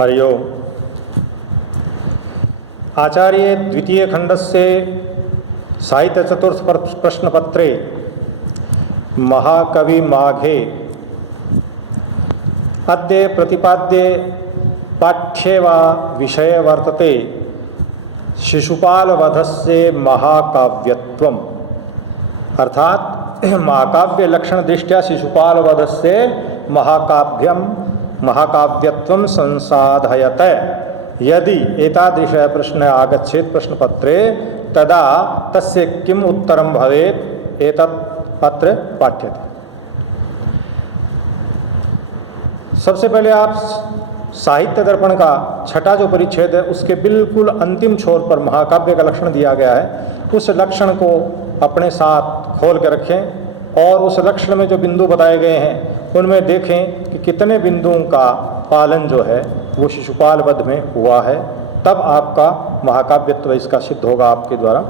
हरिओम। आचार्य द्वितीय खंडस्य साहित्य चतुर्थ प्रश्नपत्रे महाकवि माघे अद्य प्रतिपाद्य पाठ्ये वा विषय वर्तते शिशुपालवधस्य महाकाव्यत्वम्, अर्थात महाकाव्य लक्षण दृष्ट्या शिशुपालवधस्य महाकाव्यत्वं संसाधयते। यदि एतादृश प्रश्न आगच्छेत् प्रश्नपत्रे तदा तस्य किम् उत्तरं भवेत् एतत् अत्र पाठ्यते। सबसे पहले आप साहित्य दर्पण का छठा जो परिच्छेद है उसके बिल्कुल अंतिम छोर पर महाकाव्य का लक्षण दिया गया है, उस लक्षण को अपने साथ खोल कर रखें और उस लक्षण में जो बिंदु बताए गए हैं उनमें देखें कि कितने बिंदुओं का पालन जो है वो शिशुपाल वध में हुआ है, तब आपका महाकाव्यत्व इसका सिद्ध होगा आपके द्वारा।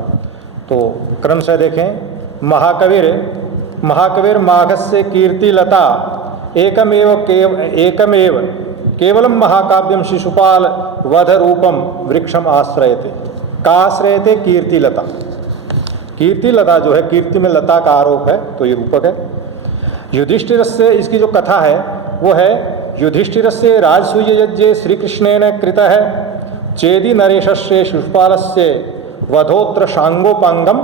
तो क्रम से देखें। महाकविर माघस्य कीर्तिलता एकमेव केवलं महाकाव्यम शिशुपाल वध रूपम वृक्षम आश्रयते। का आश्रयते? कीर्तिलता। कीर्तिलता जो है, कीर्ति में लता का आरोप है तो ये रूपक है। युधिष्ठिर से इसकी जो कथा है वो है, युधिष्ठिर से राजसूय यज्ञे श्री कृष्णेन कृतः चेदि नरेशस्य शिशुपालस्य वधोत्र शांगोपांगम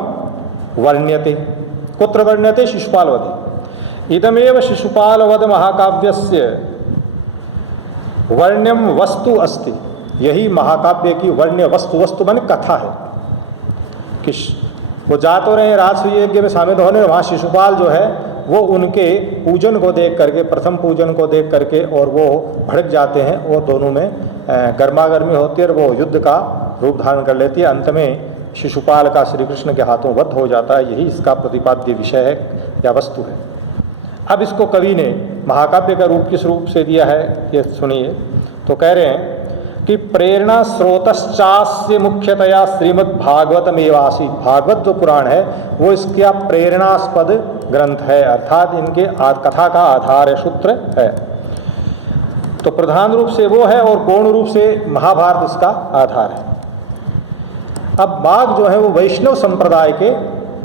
वर्ण्यते। कुत्र वर्ण्यते? शिशुपाल वधे। इदमेव शिशुपाल वध महाकाव्यस्य वर्ण्यम वस्तु अस्ति। यही महाकाव्य की वर्ण्य वस्तु, वस्तु माने कथा है कि वो जा तो रहे हैं राजसूय यज्ञ में शामिल होने, वहाँ शिशुपाल जो है वो उनके पूजन को देख करके, प्रथम पूजन को देख करके और वो भड़क जाते हैं और दोनों में गर्मागर्मी होती है और वो युद्ध का रूप धारण कर लेती है। अंत में शिशुपाल का श्री कृष्ण के हाथों वध हो जाता है। यही इसका प्रतिपाद्य विषय है या वस्तु है। अब इसको कवि ने महाकाव्य का रूप किस रूप से दिया है ये सुनिए। तो कह रहे हैं कि प्रेरणा स्रोतश्चास्य मुख्यतया श्रीमद् भागवतमेवासी। भागवत जो पुराण है वो इसका प्रेरणास्पद ग्रंथ है, अर्थात इनके कथा का आधार है, सूत्र है। तो प्रधान रूप से वो है और गौण रूप से महाभारत इसका आधार है। अब माघ जो है वो वैष्णव संप्रदाय के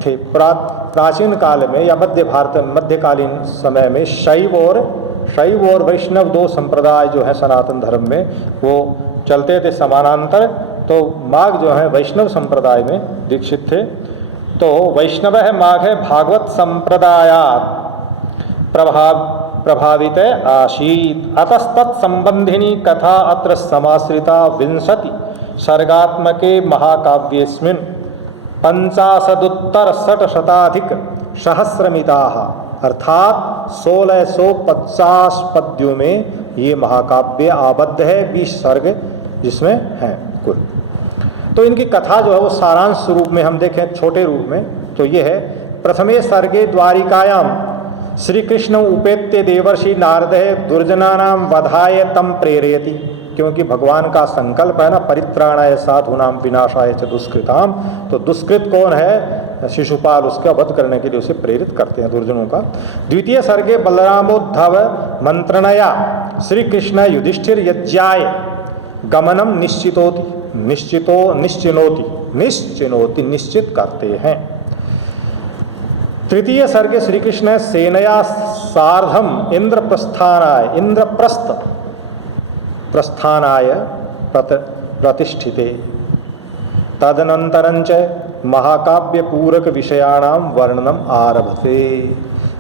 थे। प्राचीन काल में या मध्यकालीन समय में शैव और वैष्णव दो संप्रदाय जो है सनातन धर्म में वो चलते थे समानांतर। तो माघ जो है वैष्णव संप्रदाय में दीक्षित थे। तो वैष्णव है माघ है भागवत संप्रदायात् प्रभावित आसीत्। अतस्तत् संबंधिनी कथा अत्र समाश्रिता 20 सर्गात्मके महाकाव्येस्मिन् 50,000 सहस्रमिताः, अर्थात 1650 पद्यों में ये महाकाव्य आबद्ध है, 20 सर्ग जिसमें हैं कुल। तो इनकी कथा जो है वो सारांश रूप में हम देखें छोटे रूप में तो ये है। प्रथमे सर्गे द्वारिकायाम श्री कृष्ण उपेत्य देवर्षि नारद दुर्जनानां वधाय तम प्रेरयति। क्योंकि भगवान का संकल्प है ना, परित्राणाय साधूनां विनाशाय च दुष्कृताम। तो दुष्कृत कौन है? शिशुपाल, उसका वध करने के लिए उसे प्रेरित करते हैं दुर्जनों का। द्वितीय सर्गे बलरामोद्धव मंत्रणया श्री कृष्ण युधिष्ठिर यज्ञाय गमनम निश्चित करते हैं। तृतीय सर्गे श्री कृष्ण सेनया सार्धम प्रस्थानाय प्रतिष्ठिते। तदनंतरंच महाकाव्य पूरक विषयाणाम वर्णनम आरभते।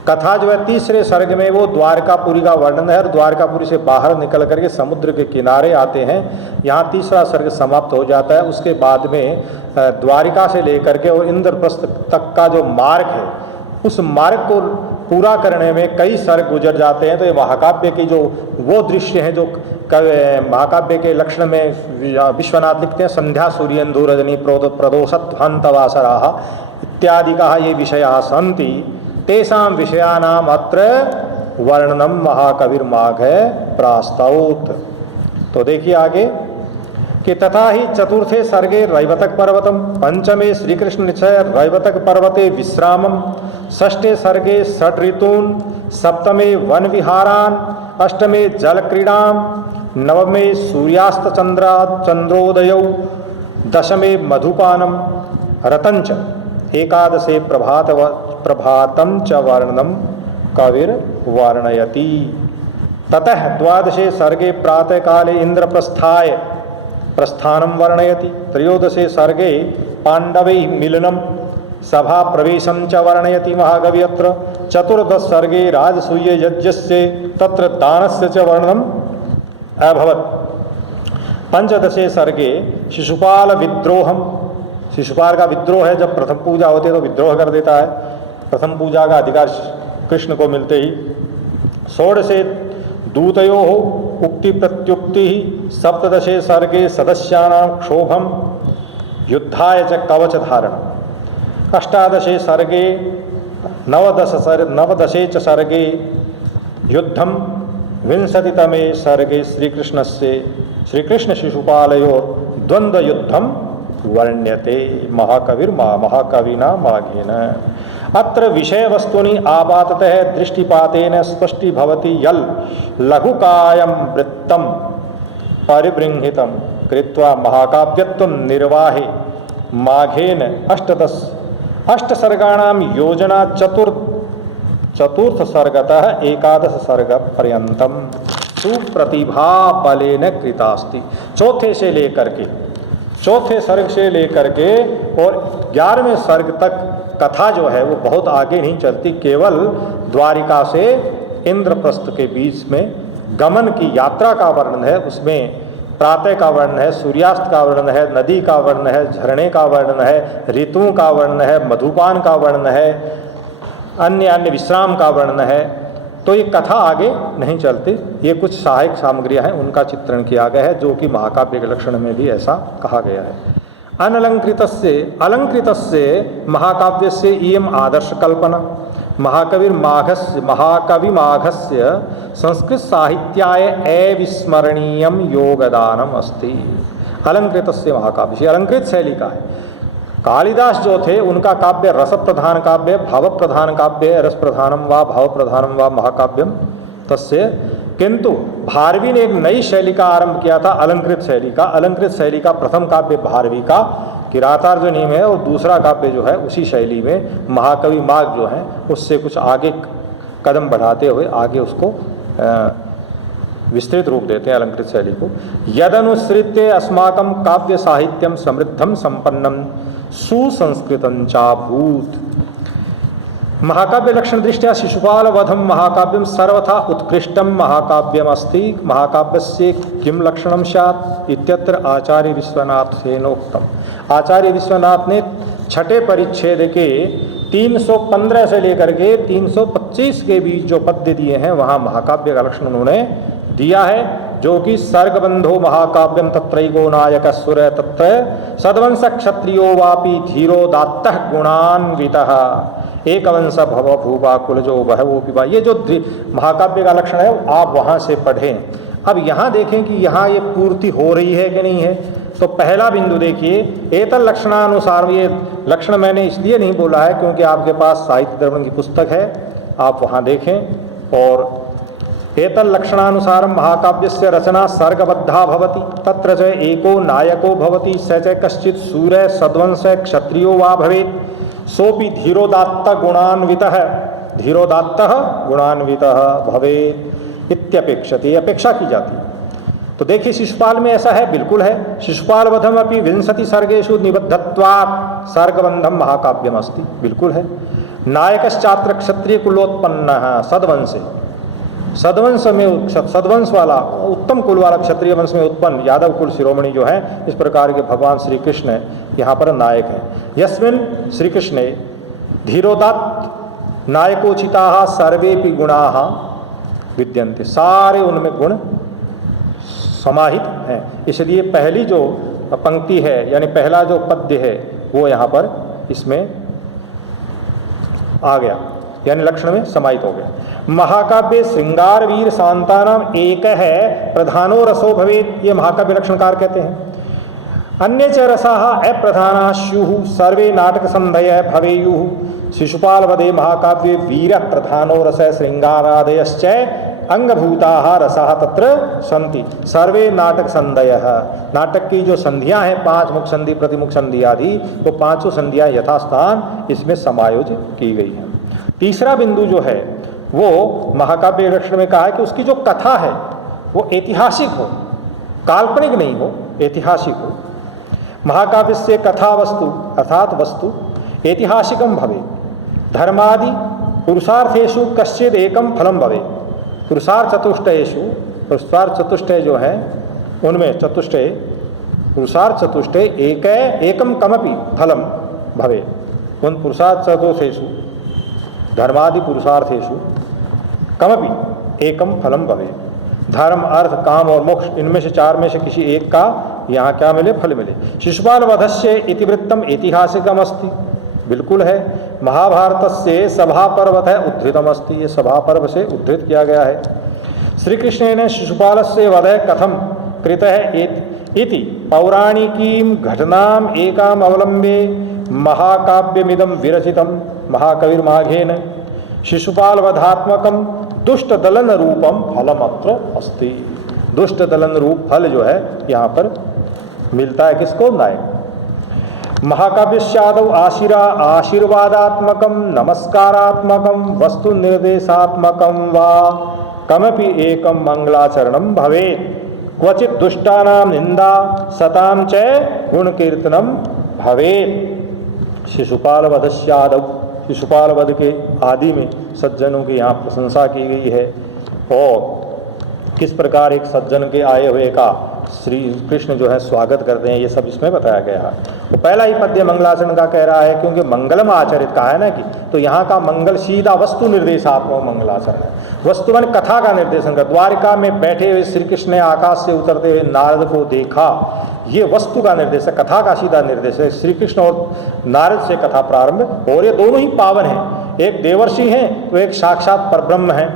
कथा जो है तीसरे सर्ग में वो द्वारकापुरी का वर्णन है और द्वारकापुरी से बाहर निकल करके समुद्र के किनारे आते हैं। यहाँ तीसरा सर्ग समाप्त हो जाता है। उसके बाद में द्वारिका से लेकर के और इंद्रप्रस्थ तक का जो मार्ग है उस मार्ग को पूरा करने में कई सर्ग गुजर जाते हैं। तो ये महाकाव्य की जो वो दृश्य हैं जो महाकाव्य के लक्षण में विश्वनाथ लिखते हैं, संध्या सूर्येन्दु रजनी प्रदोषध्वंतवासराः इत्यादिकाः ये विषयाः सन्ति तेषां विषयानाम् अत्र वर्णनम महाकविर्माघ प्रास्तौत। तो देखिए आगे कि तथा ही चतुर्थे सर्गे रैवतक पर्वतम, पंचमे श्रीकृष्ण निश्चय रैवतक पर्वते विश्रामम, षष्ठे सर्गे षट ऋतून, सप्तमे वन विहारान, अष्टमे जल क्रीडाम, नवमे सूर्यास्त चंद्रोदयौ दशमे मधुपानम रतंच एकादशे प्रभातं च वर्णनम कविर वर्णयति। ततः द्वादशे सर्गे प्रातः काले इंद्रप्रस्थाय प्रस्थानं वर्णयति। त्रयोदशे सर्गे पांडवैः मिलनं सभा प्रवेशं च वर्णयति महाकवि अत्र। चतुर्दश सर्गे राजसूय यज्ञस्य तत्र दानस्य च वर्णनम् अभवत्। पंचदशे सर्गे शिशुपाल विद्रोहम, शिशुपाल का विद्रोह है, जब प्रथम पूजा होती है तो विद्रोह कर देता है, प्रथम पूजा का अधिकार कृष्ण को मिलते ही। षोडशे दूतयोः उक्ति प्रत्युक्ति। सप्तदशे सर्गे सदस्यानां क्षोभम युद्धाय च कवच धारण। अष्टादशे सर्गे नवदशे च सर्गे युद्धम। विंशतितमे सर्गे श्रीकृष्ण शिशुपालयोः द्वंद्व युद्धम वर्ण्यते महाकविना माघेन। अत्र विषय वस्तुनि आपाततः दृष्टिपातेन स्पष्टी भवति यल लघुकायं वृत्तं परिबृंहितं कृत्वा महाकाव्यत्वं निर्वाहे माघेन अष्टसर्गाणां योजना चतुर्थ सर्गतः एकादश सर्ग पर्यंतम सुप्रतिभा बलेन कृतास्ति। चौथे सर्ग से लेकर के और 11वें सर्ग तक कथा जो है वो बहुत आगे नहीं चलती, केवल द्वारिका से इंद्रप्रस्थ के बीच में गमन की यात्रा का वर्णन है। उसमें प्रातः का वर्णन है, सूर्यास्त का वर्णन है, नदी का वर्णन है, झरने का वर्णन है, ऋतुओं का वर्णन है, मधुपान का वर्णन है, अन्य विश्राम का वर्णन है। तो ये कथा आगे नहीं चलती, ये कुछ सहायक सामग्रियां हैं, उनका चित्रण किया गया है, जो कि महाकाव्य के लक्षण में भी ऐसा कहा गया है। अलंकृतस्य महाकाव्यस्य इयम् आदर्शकल्पना। महाकविमाघस्य संस्कृत साहित्याय अविस्मरणीयं योगदानम अस्ति। अलंकृतस्य महाकाव्य, अलंकृत शैली का है। कालिदास जो थे उनका काव्य रस प्रधान काव्य, भाव प्रधान काव्य, रस प्रधानम व भाव प्रधानम व महाकाव्यम तस्य। किंतु भारवी ने एक नई शैली का आरंभ किया था, अलंकृत शैली का। अलंकृत शैली का प्रथम काव्य भारवी का किरातार्जुनीय है, और दूसरा काव्य जो है उसी शैली में महाकवि माघ जो है उससे कुछ आगे कदम बढ़ाते हुए आगे उसको विस्तृत रूप देते हैं अलंकृत शैली को। यदनुसृत्य अस्माकं काव्य साहित्यम समृद्धम संपन्नम सुसंस्कृतं चाभूत। महाकाव्य लक्षण दृष्टया शिशुपाल वधम महाकाव्यम सर्वथा उत्कृष्टम महाकाव्यम अस्ति। महाकाव्यस्य किम लक्षणम स्यात् इत्यत्र आचार्य विश्वनाथेनोक्तम। आचार्य विश्वनाथ ने छठे परिच्छेद के 315 से लेकर के 325 के बीच जो पद्य दिए हैं वहाँ महाकाव्य का लक्षण उन्होंने दिया है, जो कि सर्गबंधो महाकाव्यम तत्रैको नायक सुर तत्र सद्वंश क्षत्रियो वापि धीरोदात्तः गुणान्वितः एकवंश भव भूपा कुलजो बहवो पिबा। ये जो महाकाव्य का लक्षण है आप वहाँ से पढ़ें। अब यहाँ देखें कि यहाँ ये पूर्ति हो रही है कि नहीं है। तो पहला बिंदु देखिए, एतल लक्षणानुसार। ये लक्षण मैंने इसलिए नहीं बोला है क्योंकि आपके पास साहित्य दर्पण की पुस्तक है, आप वहाँ देखें। और एतल लक्षणानुसार महाकाव्यस्य रचना सर्गबद्धा भवति, तत्र च एको नायको भवति, स च कश्चित् सूरः सद्वंश क्षत्रियो वा भवेत्, सोपि धीरोदात्त गुणान्वितः भवेत् इत्यपेक्षते। अपेक्षा की जाती है। तो देखिए शिशुपाल में ऐसा है, बिल्कुल है। शिशुपाल वधम अपि 20 सर्गेषु निबद्धत्वात् सर्गबंधम महाकाव्यम अस्ति, बिल्कुल है। नायकश्चात्र क्षत्रिय कुलोत्पन्न सद्वंश वाला उत्तम कुल वाला क्षत्रिय वंश में उत्पन्न यादव कुल शिरोमणि जो है, इस प्रकार के भगवान श्री कृष्ण यहाँ पर नायक हैं। यस्मिन् श्री कृष्णे धीरोदात्त नायकोचिताः सर्वेपि गुणाः विद्यन्ते, सारे उनमें गुण समाहित हैं। इसलिए पहली जो पंक्ति है यानी पहला जो पद्य है वो यहाँ पर इसमें आ गया, यानी लक्षण में समाहित हो गया। महाकाव्य श्रृंगार वीर शांतानाम एक है प्रधानो रसो भवेत्, ये महाकाव्य लक्षणकार कहते हैं। अन्य च रसाः अप्रधानाः स्युः सर्वे नाटक संधयः भवेयुः। शिशुपाल वधे महाकाव्ये वीर प्रधानो रस श्रृंगारादयश्च अंगभूता रसाः तत्र सन्ति सर्वे नाटक संधयः। नाटक की जो संधियां हैं, 5 मुख संधि, प्रतिमुख संधि आदि, वो 5 संधियां यथास्थान इसमें समायोजित की गई हैं। तीसरा बिंदु जो है वो महाकाव्य लक्षण में कहा है कि उसकी जो कथा है वो ऐतिहासिक हो, काल्पनिक नहीं हो, ऐतिहासिक हो। महाकाव्य से कथा वस्तु अर्थात वस्तु ऐतिहासिकम भवे, धर्मादि पुरुषार्थेषु कश्चिद एकम फलम भवे। पुरुषार्थ चतुष्टयेषु, पुरुषार्थ चतुष्टय जो है उनमें चतुष्टय, पुरुषार्थ चतुष्टय एकम कमपि फलम भवे। उन पुरुषार्थ चतुर्थेषु धर्मादि पुरुषार्थेषु कमपि एकम फलम भवे। धर्म, अर्थ, काम और मोक्ष, इनमें से 4 में से किसी एक का यहाँ क्या मिले, फल मिले। शिशुपाल वधस्य इतिवृत्तम ऐतिहासिकम अस्ति, बिल्कुल है। महाभारत से सभा पर्वत है उद्धृतम अस्ति, ये सभा पर्व से उद्धृत किया गया है। श्री कृष्ण ने शिशुपाल से वध कथम कृत है इति पौराणिकीं घटनाम एकाम अवलंबे महाकाव्यमिदं विरचितम महाकविर्माघेन शिशुपाल वधात्मकम दुष्ट दलन रूपम फलमत्र अस्ति। दुष्ट दलन रूप फल जो है यहाँ पर मिलता है किसको, नायक। महाकाव्यस्यादौ आशीर्वादात्मकम नमस्कारात्मकम वस्तु निर्देशात्मकम वा कमपि एकम मंगलाचरणम भवेत्। क्वचित दुष्टानां निंदा सतां च गुणकीर्तनम भवेत्। शिशुपाल वधस्यादौ, शिशुपाल वध के आदि में सज्जनों की यहाँ प्रशंसा की गई है और किस प्रकार एक सज्जन के आए हुए का श्री कृष्ण जो है स्वागत करते हैं, ये सब इसमें बताया गया है। वो पहला ही पद्य मंगलाचरण का कह रहा है, क्योंकि मंगलम आचरित कहा है ना कि, तो यहाँ का मंगल सीधा वस्तु निर्देशात्मक मंगलाचरण है। वस्तु मन कथा का निर्देशन कर। द्वारिका में बैठे हुए श्री कृष्ण ने आकाश से उतरते हुए नारद को देखा, ये वस्तु का निर्देश है, कथा का सीधा निर्देश है। श्री कृष्ण और नारद से कथा प्रारंभ, और ये दोनों ही पावन हैं, एक देवर्षि हैं तो एक साक्षात परब्रह्म हैं।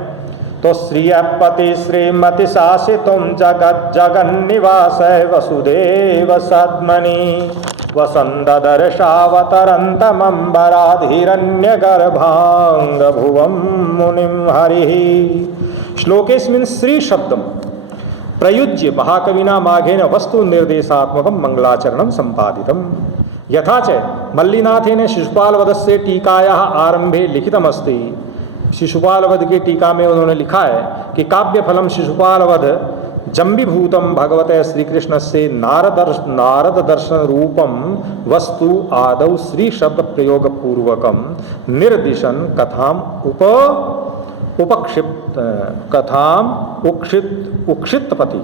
तो श्रियपति श्रीमति शासितुम जगत जगन्निवास वसुदेव सद्मनि वसंदर्शावतरन्तमंबराधिरण्य गर्भांग भुवम मुनिम हरि। श्लोकेस्मिन् श्री शब्दम प्रयुज्य महाकविना माघेन वस्तु निर्देशात्मकं मंगलाचरणं संपादितम्। यथा च मल्लिनाथेन शिशुपाल वधस्य टीकायाः आरंभे लिखितमस्ति। शिशुपाल वध की टीका में उन्होंने लिखा है कि काव्य फलम शिशुपाल वध जम्बीभूतम भगवते श्री कृष्ण से नारद दर्शन रूपम वस्तु आदौ श्री शब्द प्रयोग पूर्वकम निर्दिशन कथाम उपक्षिप्त कथाम उक्षितपति।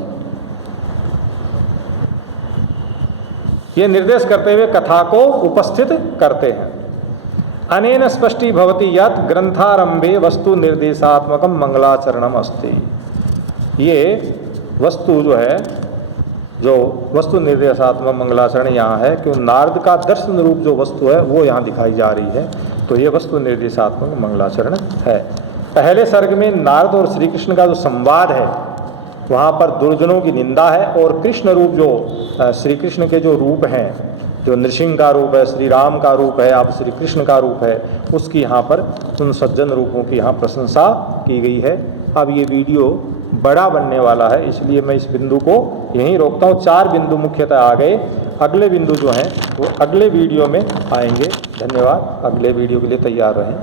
ये निर्देश करते हुए कथा को उपस्थित करते हैं। अनेन स्पष्टी भवति यत् ग्रंथारंभे वस्तु निर्देशात्मकम मंगलाचरणम अस्ति। ये वस्तु जो है, जो वस्तु निर्देशात्मक मंगलाचरण यहाँ है कि नारद का दर्शन रूप जो वस्तु है वो यहाँ दिखाई जा रही है, तो ये वस्तु निर्देशात्मक मंगलाचरण है। पहले सर्ग में नारद और श्री कृष्ण का जो संवाद है वहाँ पर दुर्जनों की निंदा है, और कृष्ण रूप जो श्री कृष्ण के जो रूप हैं, जो नृसिंह का रूप है, श्री राम का रूप है, आप श्री कृष्ण का रूप है, उसकी यहाँ पर उन सज्जन रूपों की यहाँ प्रशंसा की गई है। अब ये वीडियो बड़ा बनने वाला है, इसलिए मैं इस बिंदु को यहीं रोकता हूँ। 4 बिंदु मुख्यतः आ गए, अगले बिंदु जो हैं वो अगले वीडियो में आएंगे। धन्यवाद, अगले वीडियो के लिए तैयार रहें।